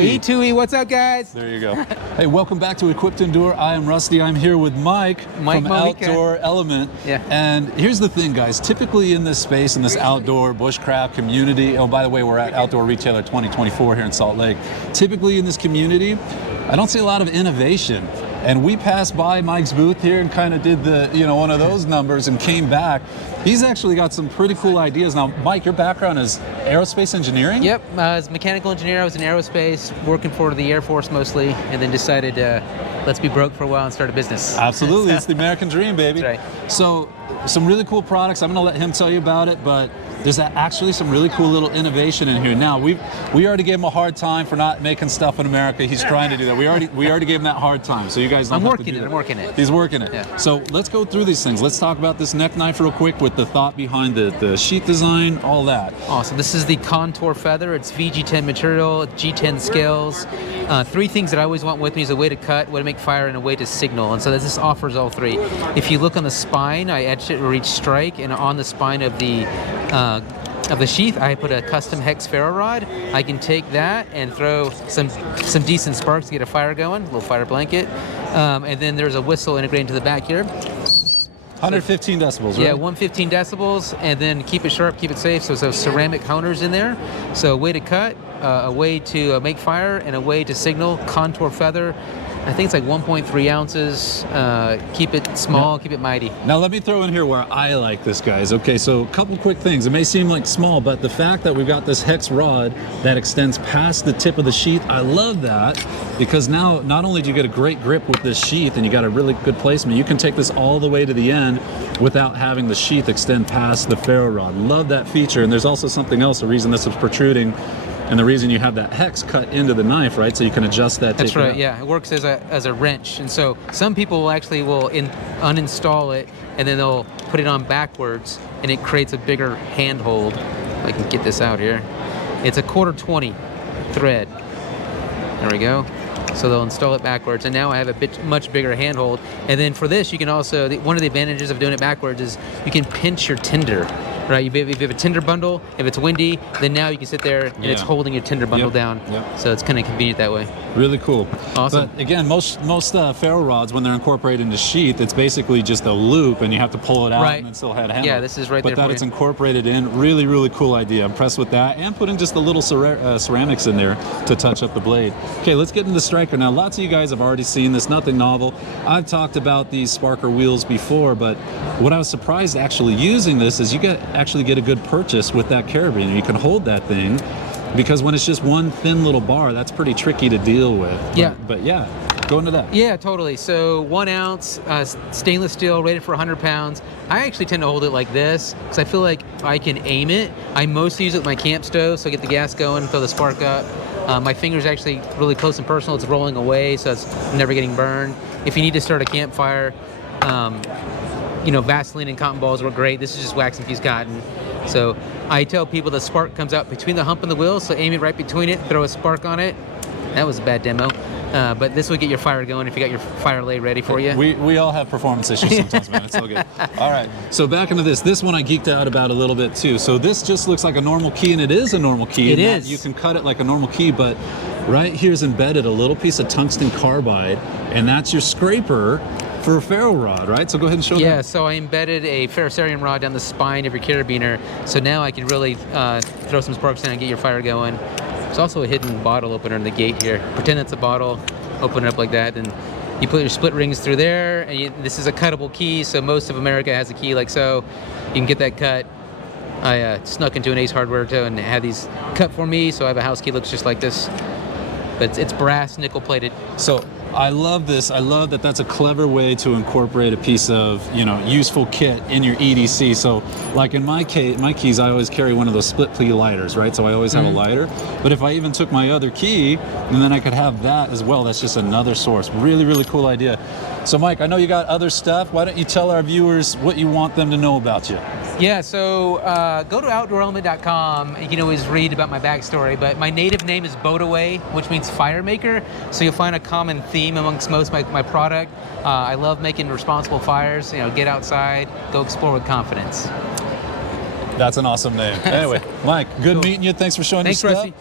E2E. E2E, what's up, guys? There you go. Hey, welcome back to Equipped to Endure. I am Rusty. I'm here with Mike from Monica. Outdoor Element. Yeah. And here's the thing, guys. Typically in this space, in this outdoor bushcraft community, oh, by the way, we're at Outdoor Retailer 2024 here in Salt Lake. Typically in this community, I don't see a lot of innovation. And we passed by Mike's booth here and kind of did the, one of those numbers and came back. He's actually got some pretty cool ideas. Now, Mike, your background is aerospace engineering? Yep, I was a mechanical engineer. I was in aerospace, working for the Air Force mostly, and then decided let's be broke for a while and start a business. Absolutely, it's the American dream, baby. That's right. So, some really cool products. I'm gonna let him tell you about it, but there's actually some really cool little innovation in here. Now, we already gave him a hard time for not making stuff in America. He's trying to do that. We already gave him that hard time. So you guys don't I'm have working to do it. that. I'm working it. He's working it. Yeah. So let's go through these things. Let's talk about this neck knife real quick with the thought behind the sheath design, all that. Awesome. This is the Contour Feather. It's VG10 material, G10 scales. Three things that I always want with me is a way to cut, a way to make fire, and a way to signal. And so this offers all three. If you look on the spine, I etched it to reach strike, and on the spine of the sheath, I put a custom hex ferro rod. I can take that and throw some decent sparks to get a fire going, a little fire blanket. And then there's a whistle integrated into the back here. 115 decibels, right? Yeah, 115 decibels, and then keep it sharp, keep it safe. So there's ceramic honers in there. So a way to cut, a way to make fire, and a way to signal. Contour Feather. I think it's like 1.3 ounces. Keep it small, keep it mighty. Now let me throw in here where I like this, guys. Okay, so a couple quick things. It may seem like small, but the fact that we've got this hex rod that extends past the tip of the sheath, I love that, because now not only do you get a great grip with this sheath and you got a really good placement, you can take this all the way to the end without having the sheath extend past the ferro rod. Love that feature. And there's also something else, the reason this is protruding, and the reason you have that hex cut into the knife, right? So you can adjust that. That's right. Yeah, it works as a wrench, and so some people will actually uninstall it and then they'll put it on backwards, and it creates a bigger handhold. I can get this out here. It's a 1/4-20 thread. There we go. So they'll install it backwards, and now I have a much bigger handhold. And then for this, you can also, one of the advantages of doing it backwards is you can pinch your tinder. Right, if you have a tinder bundle, if it's windy, then now you can sit there and it's holding your tinder bundle down. Yep. So it's kind of convenient that way. Really cool. Awesome. But again, most ferro rods, when they're incorporated into sheath, it's basically just a loop, and you have to pull it out and then still have a handle. Yeah, this is right there. But that it's incorporated in, really, really cool idea. Impressed with that, and putting just the little ceramics in there to touch up the blade. Okay, let's get into the striker now. Lots of you guys have already seen this. Nothing novel. I've talked about these Sparker wheels before, but what I was surprised actually using this is you actually get a good purchase with that carabiner. You can hold that thing, because when it's just one thin little bar, that's pretty tricky to deal with. But yeah, go into that. Yeah, totally. So 1 ounce stainless steel, rated for 100 pounds. I actually tend to hold it like this because I feel like I can aim it. I mostly use it with my camp stove, so I get the gas going, throw the spark up. My finger's actually really close and personal. It's rolling away, so it's never getting burned. If you need to start a campfire, Vaseline and cotton balls work great. This is just wax infused cotton. So I tell people the spark comes out between the hump and the wheel, so aim it right between it, throw a spark on it. That was a bad demo. But this will get your fire going if you got your fire lay ready for you. We all have performance issues sometimes, man. It's all good. All right, so back into this. This one I geeked out about a little bit too. So this just looks like a normal key, and it is a normal key. It is. You can cut it like a normal key, but right here's embedded a little piece of tungsten carbide, and that's your scraper for a ferro rod, right? So go ahead and show that. Yeah, so I embedded a ferrocerium rod down the spine of your carabiner, so now I can really throw some sparks in and get your fire going. There's also a hidden bottle opener in the gate here. Pretend it's a bottle, open it up like that, and you put your split rings through there, and this is a cuttable key, so most of America has a key like so. You can get that cut. I snuck into an Ace Hardware and had these cut for me, so I have a house key that looks just like this. But it's brass, nickel plated. So I love this. I love that that's a clever way to incorporate a piece of, useful kit in your EDC. So like in my keys, I always carry one of those split key lighters, right? So I always have a lighter. But if I even took my other key, and then I could have that as well, that's just another source. Really, really cool idea. So Mike, I know you got other stuff. Why don't you tell our viewers what you want them to know about you? Yeah, so go to outdoorelement.com. You can always read about my backstory, but my native name is Boataway, which means fire maker. So you'll find a common theme amongst most of my product. I love making responsible fires. Get outside, go explore with confidence. That's an awesome name. Anyway, Mike, good meeting you. Thanks for showing your stuff. Rusty.